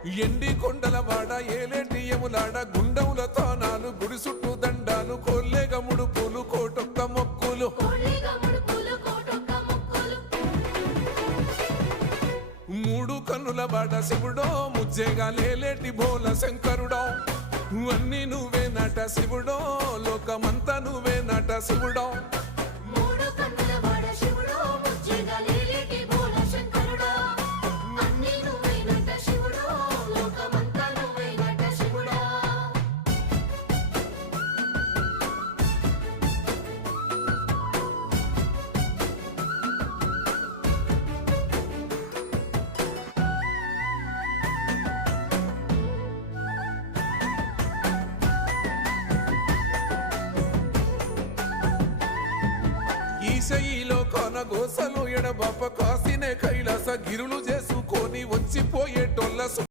ఎండి కొండల వాడ ఏలేటి యములాడ గుండముల తానాలు గుడి చుట్టూ దండాలు కొల్లేగ ముడుపులు కోటొక్క మొక్కులు మూడు కన్నుల వాడ శివుడో ముజ్జేగా లేలేటి బోల శంకరుడో అన్ని నువ్వే నట శివుడో లోకమంతా నువ్వే నట శివుడో ఈశయిలో కొనగోసలు ఎడబాప కాసినే కైలాస గిరులు చేసుకొని వచ్చిపోయేటోళ్ళ